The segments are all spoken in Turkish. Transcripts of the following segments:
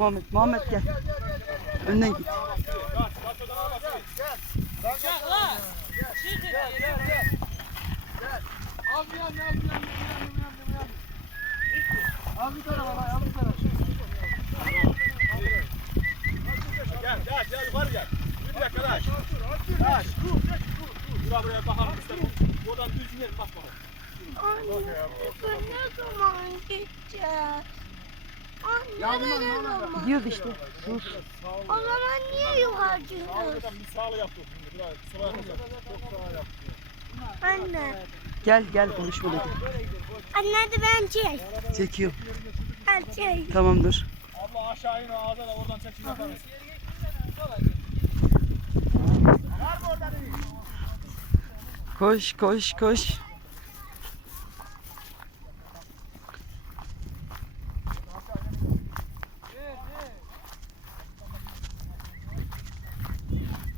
Muhammed, Muhammed gel. Önden git. Gel, gel, gel. Gel, gel. Gel, gel yukarı gel. Bir dakika daha. Taş. Şuraya buraya bakalım işte. Buradan düz inelim bak bakalım. Anne, ne zaman gideceğiz? Gidiyoruz işte. Dur. O zaman niye yukarı çıkıyoruz? Buradan bir sağlı yaptık şimdi. Biraz sola yapacağız. Çok sağa yaptık. Anne. Gel gel konuşma dedi. Anne hadi ben çek. Çekiyorum. Ben çek. Tamamdır. Abla aşağı in ağza da oradan çekim yaparız. Koş koş koş.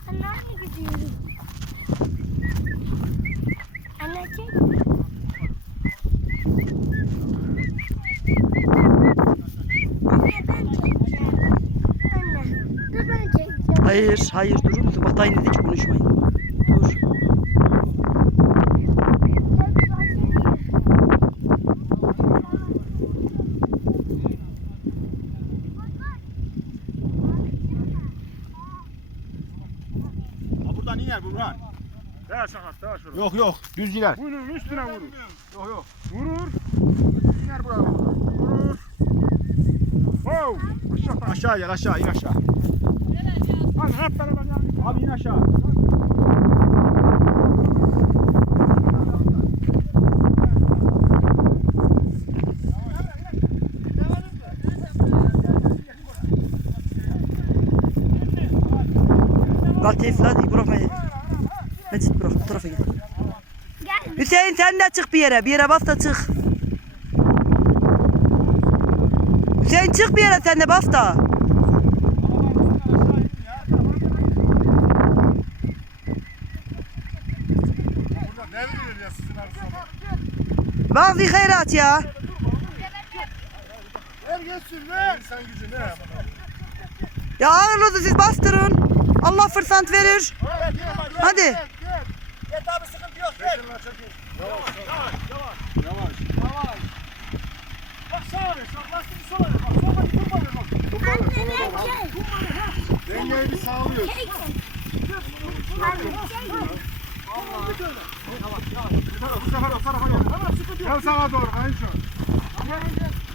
Anne anne gidiyoruz. Anne çek. Anne ben çekeceğim. Anne dur ben çekeceğim. Hayır hayır durur musun? Batayın dedi hiç konuşmayın. Dur. Ha buradan iner Burhan. Daha sakat daha şurada. Yok yok düz iner. Vurur üstüne vurur. Yok yok. Vurur. İner buraya vurur. Oh! Aşağı Aşağı gel aşağı in aşağı. Hadi hep beraber yani. Abi in aşağı. Latif hadi bırakma. Mecit bırak bu tarafa git. Gel. Hüseyin sen de çık bir yere. Bir yere bas da çık. Hüseyin çık bir yere sen de bas da. Burada ne bilir ya sizin arasında. Bazı hayrat ya. Ver geçsin ver. İnsan gücü ne? Ya ağırlığı siz bastırın. Allah fırsat verir. Hadi. Gel abi sıkıntı yok gel. Bak sağa ver. Bak lastiği sola ver. Bak sola bir turba ver bak. Anne ben çek. Dengeyi bir sağlıyor. Çek. Anne çek. Bu sefer o tarafa gel. Tamam sıkıntı yok. Gel sağa doğru kayın şu an. Çocukları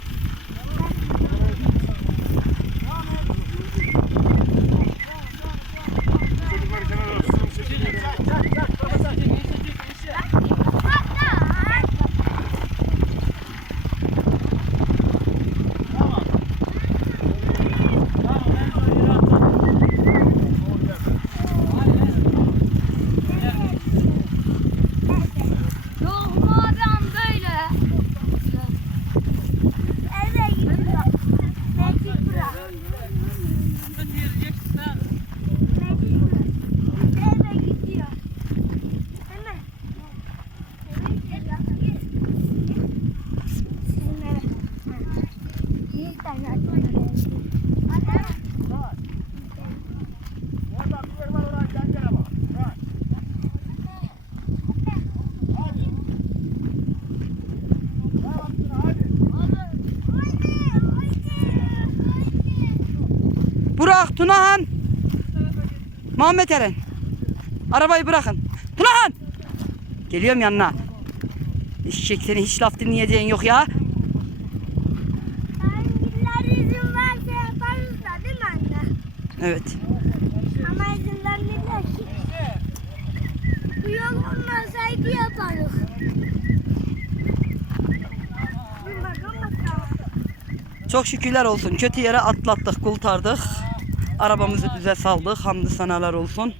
Burak, Tunahan. Muhammed Eren. Arabayı bırakın. Tunahan. Geliyorum yanına. Eşek hiç laf dinleyeceğin yok ya. Hangiler izin verse yaparız da değil mi anne? Evet. Ama izin vermediler ki. Bu yol olmasaydı yaparız. Çok şükürler olsun. Kötü yere atlattık, kurtardık. Arabamızı düze saldık. Hamdü sanalar olsun.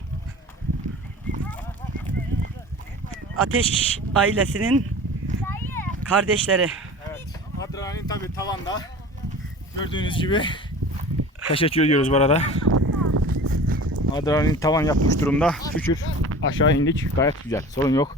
Ateş ailesinin kardeşleri. Evet. Adrenalin tabi tavanda. Gördüğünüz gibi. Teşekkür ediyoruz bu arada. Adrenalin tavan yapmış durumda. Şükür aşağı indik. Gayet güzel. Sorun yok.